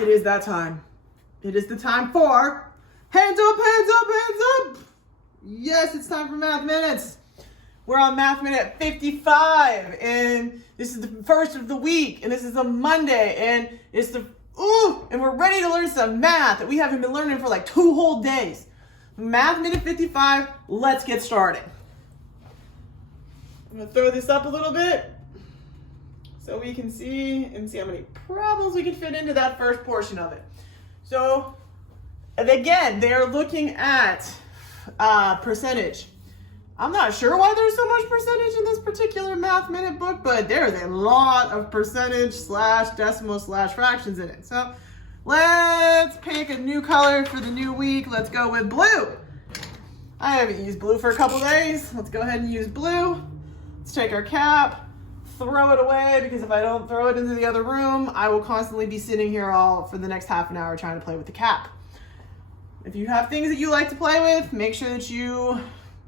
It is that time. It is the time for hands up, hands up, hands up. Yes, it's time for Math Minutes. We're on Math Minute 55, and this is the first of the week, and this is a Monday, and and we're ready to learn some math that we haven't been learning for like 2 whole days. Math Minute 55, let's get started. I'm gonna throw this up a little bit so we can see how many problems we can fit into that first portion of it. So, and again, they're looking at percentage. I'm not sure why there's so much percentage in this particular Math Minute book, but there's a lot of percentage / decimal / fractions in it. So let's pick a new color for the new week. Let's go with blue. I haven't used blue for a couple days. Let's go ahead and use blue. Let's take our cap, throw it away, because if I don't throw it into the other room, I will constantly be sitting here all for the next half an hour trying to play with the cap. If you have things that you like to play with, make sure that you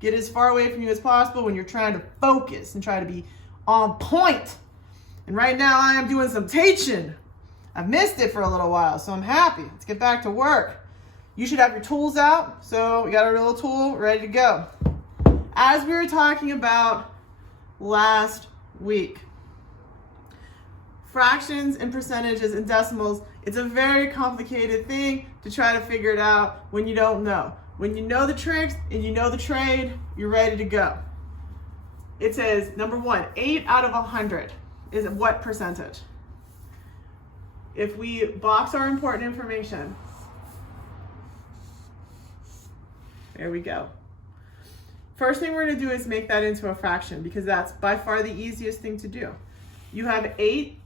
get as far away from you as possible when you're trying to focus and try to be on point. And right now I am doing some teaching. I've missed it for a little while, so I'm happy. Let's get back to work. You should have your tools out. So we got our little tool ready to go. As we were talking about last week, fractions and percentages and decimals, it's a very complicated thing to try to figure it out when you don't know. When you know the tricks and you know the trade, you're ready to go. It says, number 1, 8 out of 100 is what percentage? If we box our important information, there we go. First thing we're going to do is make that into a fraction, because that's by far the easiest thing to do. You have 8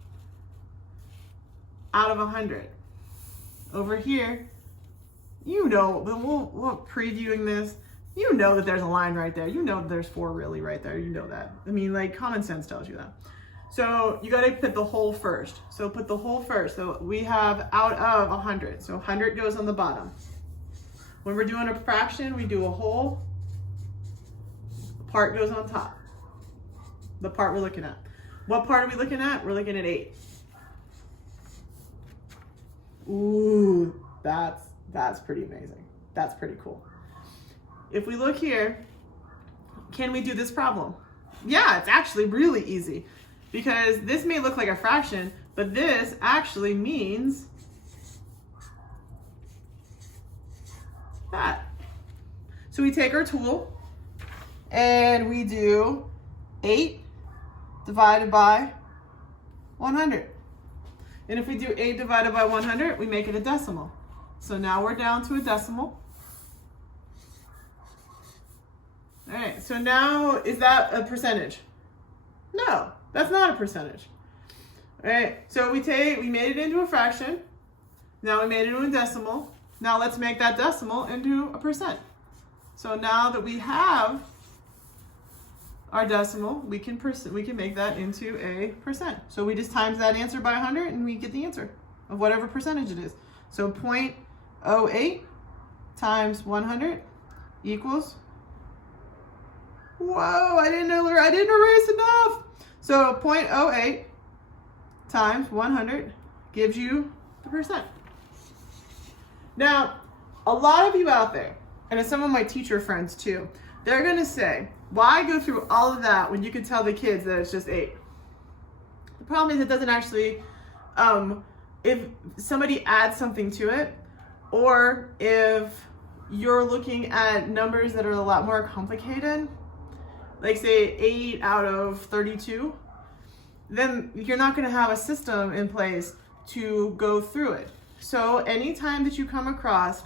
out of 100. Over here, you know, we're previewing this, you know that there's a line right there. You know that there's 4 really right there. You know that. I mean, like, common sense tells you that. So you got to put the whole first. So put the whole first. So we have out of 100. So 100 goes on the bottom. When we're doing a fraction, we do a whole. Part goes on top. The part we're looking at. What part are we looking at? We're looking at 8. Ooh, that's pretty amazing. That's pretty cool. If we look here, can we do this problem? Yeah, it's actually really easy, because this may look like a fraction, but this actually means that. So we take our tool and we do 8 divided by 100. And if we do 8 divided by 100, we make it a decimal. So now we're down to a decimal. All right, so now, is that a percentage? No, that's not a percentage. All right, so we made it into a fraction. Now we made it into a decimal. Now let's make that decimal into a percent. So now that we have our decimal, we can make that into a percent. So we just times that answer by 100 and we get the answer of whatever percentage it is. So 0.08 times 100 equals, whoa, I didn't erase enough. So 0.08 times 100 gives you the percent. Now, a lot of you out there, and some of my teacher friends too, they're gonna say, why go through all of that when you can tell the kids that it's just 8? The problem is it doesn't actually, if somebody adds something to it, or if you're looking at numbers that are a lot more complicated, like say 8 out of 32, then you're not gonna have a system in place to go through it. So anytime that you come across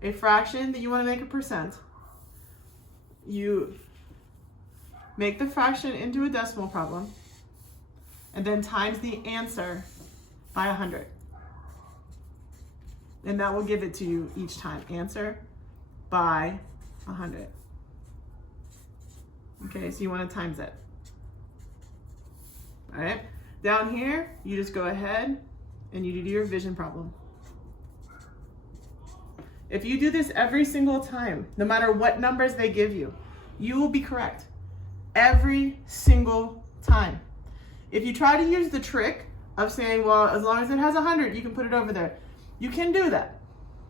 a fraction that you wanna make a percent, you make the fraction into a decimal problem, and then times the answer by 100. And that will give it to you each time. Answer by 100. Okay, so you want to times it. All right, down here, you just go ahead and you do your division problem. If you do this every single time, no matter what numbers they give you, you will be correct every single time. If you try to use the trick of saying, well, as long as it has 100, you can put it over there. You can do that.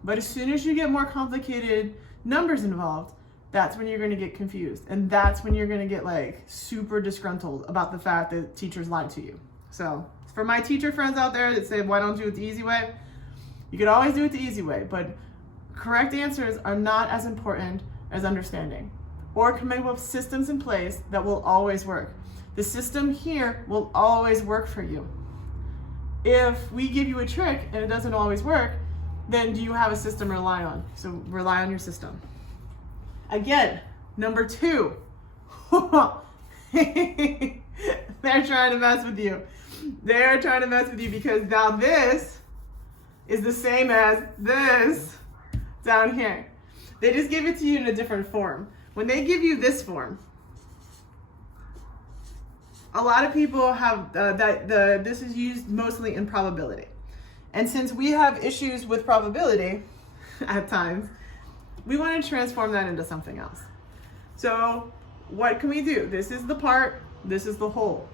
But as soon as you get more complicated numbers involved, that's when you're going to get confused. And that's when you're going to get like super disgruntled about the fact that teachers lied to you. So for my teacher friends out there that say, why don't you do it the easy way? You could always do it the easy way, but correct answers are not as important as understanding or coming up with systems in place that will always work. The system here will always work for you. If we give you a trick and it doesn't always work, then do you have a system to rely on? So rely on your system. Again, number 2. They're trying to mess with you. They're trying to mess with you because now this is the same as this down here. They just give it to you in a different form. When they give you this form, a lot of people have this is used mostly in probability. And since we have issues with probability at times, we want to transform that into something else. So what can we do? This is the part, this is the whole.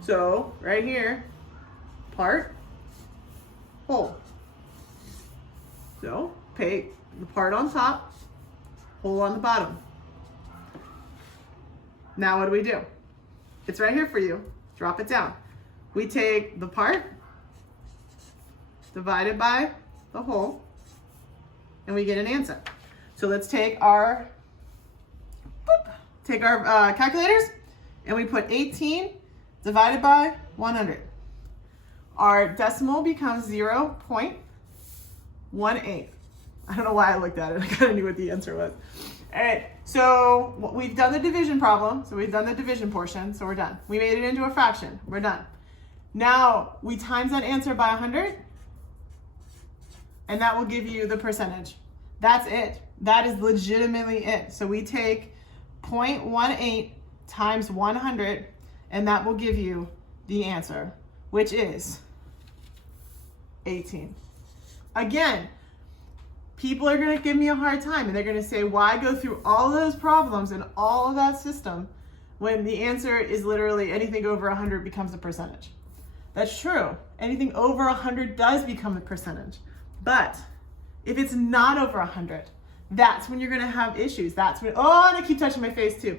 So right here, part, whole. So take the part on top, whole on the bottom. Now what do? It's right here for you. Drop it down. We take the part divided by the whole, and we get an answer. So let's take our calculators, and we put 18 divided by 100. Our decimal becomes 0.18. I don't know why I looked at it. I kind of knew what the answer was. All right, so we've done the division problem. So we've done the division portion, so we're done. We made it into a fraction, we're done. Now we times that answer by 100, and that will give you the percentage. That's it. That is legitimately it. So we take 0.18 times 100, and that will give you the answer, which is 18. Again, people are going to give me a hard time, and they're going to say, why go through all of those problems and all of that system when the answer is literally anything over 100 becomes a percentage? That's true. Anything over 100 does become a percentage. But if it's not over 100, that's when you're going to have issues. That's when, oh, and I keep touching my face too.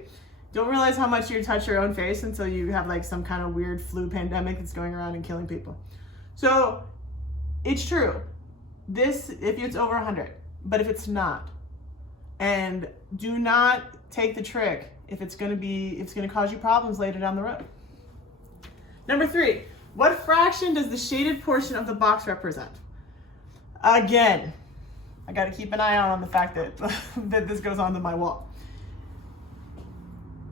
Don't realize how much you touch your own face until you have like some kind of weird flu pandemic that's going around and killing people. So it's true. This, if it's over 100, but if it's not, and do not take the trick if it's going to cause you problems later down the road. Number 3, what fraction does the shaded portion of the box represent? Again, I got to keep an eye out on the fact that, that this goes onto my wall.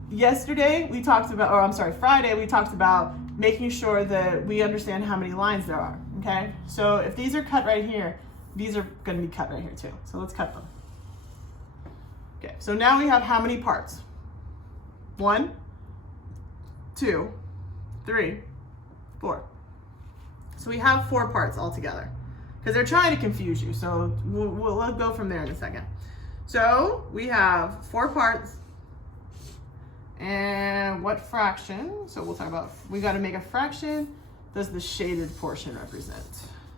Friday, we talked about making sure that we understand how many lines there are, okay? So if these are cut right here, these are going to be cut right here too. So let's cut them. Okay, so now we have how many parts? 1, 2, 3, 4. So we have 4 parts altogether because they're trying to confuse you. So we'll go from there in a second. So we have 4 parts. And what fraction, so we'll talk about, we got to make a fraction, does the shaded portion represent?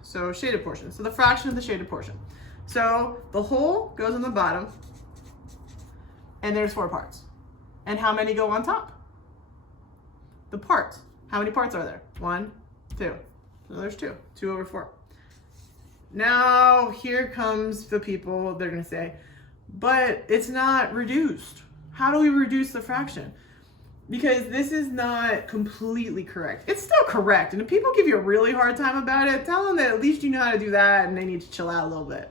So shaded portion, so the fraction of the shaded portion. So the whole goes on the bottom, and there's 4 parts. And how many go on top? The parts. How many parts are there? 1, 2. So there's 2. 2 over 4. Now here comes the people, they're going to say, but it's not reduced. How do we reduce the fraction? Because this is not completely correct. It's still correct. And if people give you a really hard time about it, tell them that at least you know how to do that and they need to chill out a little bit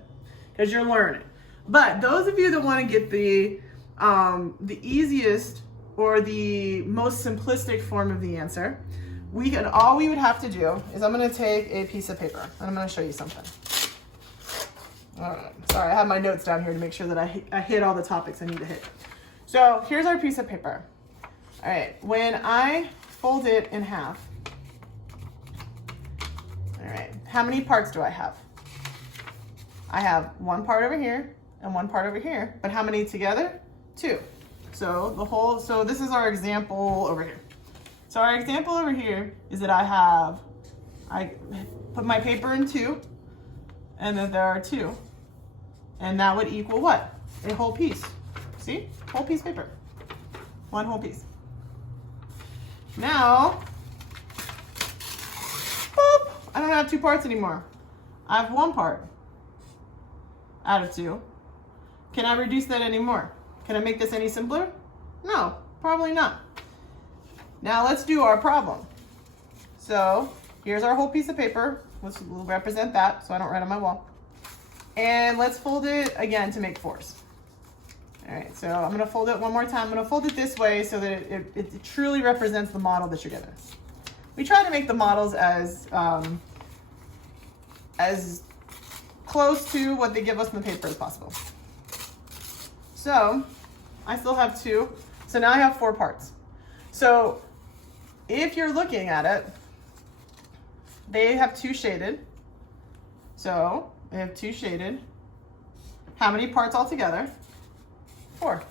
because you're learning. But those of you that want to get the easiest or the most simplistic form of the answer, all we would have to do is I'm going to take a piece of paper and I'm going to show you something. All right. Sorry, I have my notes down here to make sure that I hit all the topics I need to hit. So here's our piece of paper. All right, when I fold it in half, all right, how many parts do I have? I have 1 part over here and 1 part over here, but how many together? 2. So this is our example over here. So our example over here is that I have I put my paper in 2, and then there are 2. And that would equal what? A whole piece. See? Whole piece paper. 1 whole piece. Now, boop, I don't have 2 parts anymore. I have 1 part out of 2. Can I reduce that anymore? Can I make this any simpler? No, probably not. Now let's do our problem. So here's our whole piece of paper. We'll represent that so I don't write on my wall. And let's fold it again to make 4s. All right, so I'm gonna fold it one more time. I'm gonna fold it this way so that it truly represents the model that you're given. We try to make the models as close to what they give us in the paper as possible. So I still have 2. So now I have 4 parts. So if you're looking at it, they have 2 shaded. So they have 2 shaded. How many parts altogether? 4.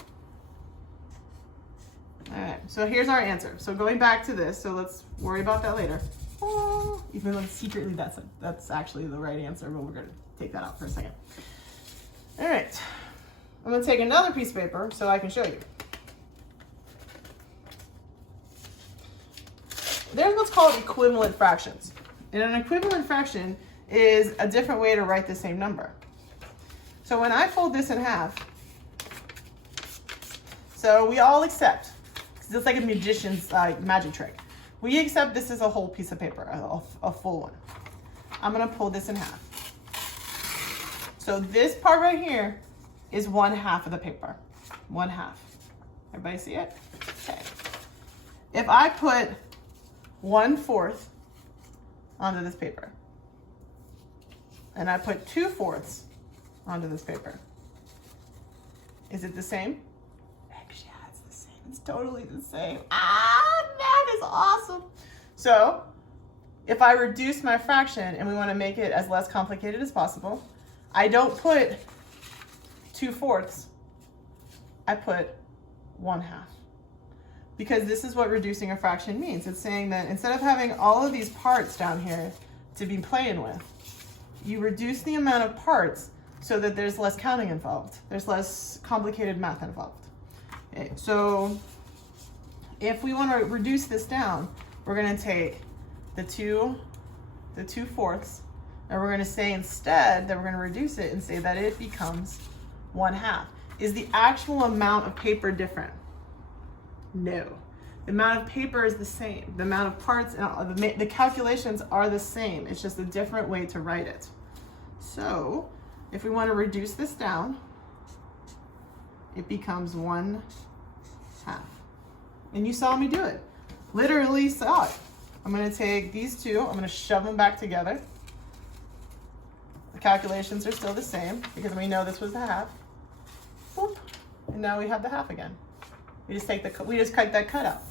All right, so here's our answer. So going back to this, so let's worry about that later. Oh, even though secretly that's actually the right answer, but we're gonna take that out for a second. All right, I'm gonna take another piece of paper so I can show you. There's what's called equivalent fractions. And an equivalent fraction is a different way to write the same number. So when I fold this in half, so we all accept, because it's like a magician's magic trick. We accept this is a whole piece of paper, a full one. I'm gonna pull this in half. So this part right here is 1/2 of the paper, 1/2. Everybody see it? Okay. If I put 1/4 onto this paper, and I put 2/4 onto this paper, is it the same? Actually, yeah, it's the same. It's totally the same. Ah, that is awesome. So if I reduce my fraction and we want to make it as less complicated as possible, I don't put 2/4, I put 1/2. Because this is what reducing a fraction means. It's saying that instead of having all of these parts down here to be playing with, you reduce the amount of parts so that there's less counting involved. There's less complicated math involved. Okay, so if we want to reduce this down, we're going to take the 2/4, and we're going to say instead that we're going to reduce it and say that it becomes 1/2. Is the actual amount of paper different? No. The amount of paper is the same. The amount of parts, the calculations are the same. It's just a different way to write it. So if we want to reduce this down, it becomes 1/2. And you saw me do it. Literally saw it. I'm going to take these 2, I'm going to shove them back together. The calculations are still the same because we know this was the 1/2. Boop. And now we have the 1/2 again. We just cut that cut out.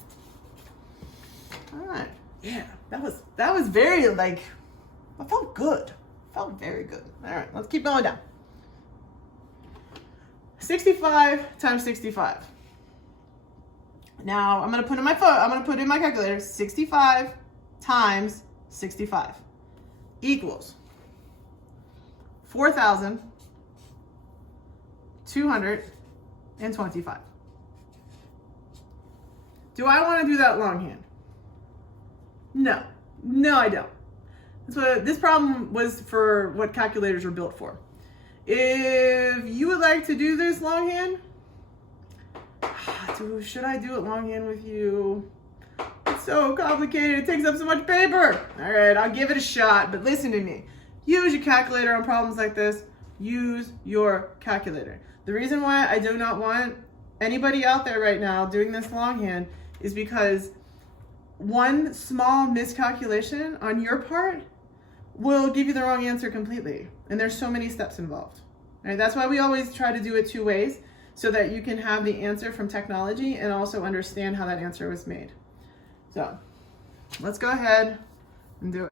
All right, yeah, that was very I felt good. Felt very good. All right, let's keep going down. 65 times 65. Now I'm gonna put in my calculator. 65 times 65 equals 4,225. Do I want to do that longhand? No, I don't. So this problem was for what calculators are built for. If you would like to do this longhand, should I do it longhand with you? It's so complicated. It takes up so much paper. All right, I'll give it a shot, but listen to me. Use your calculator on problems like this. Use your calculator. The reason why I do not want anybody out there right now doing this longhand is because one small miscalculation on your part will give you the wrong answer completely. And there's so many steps involved. Right? That's why we always try to do it 2 ways, so that you can have the answer from technology and also understand how that answer was made. So let's go ahead and do it.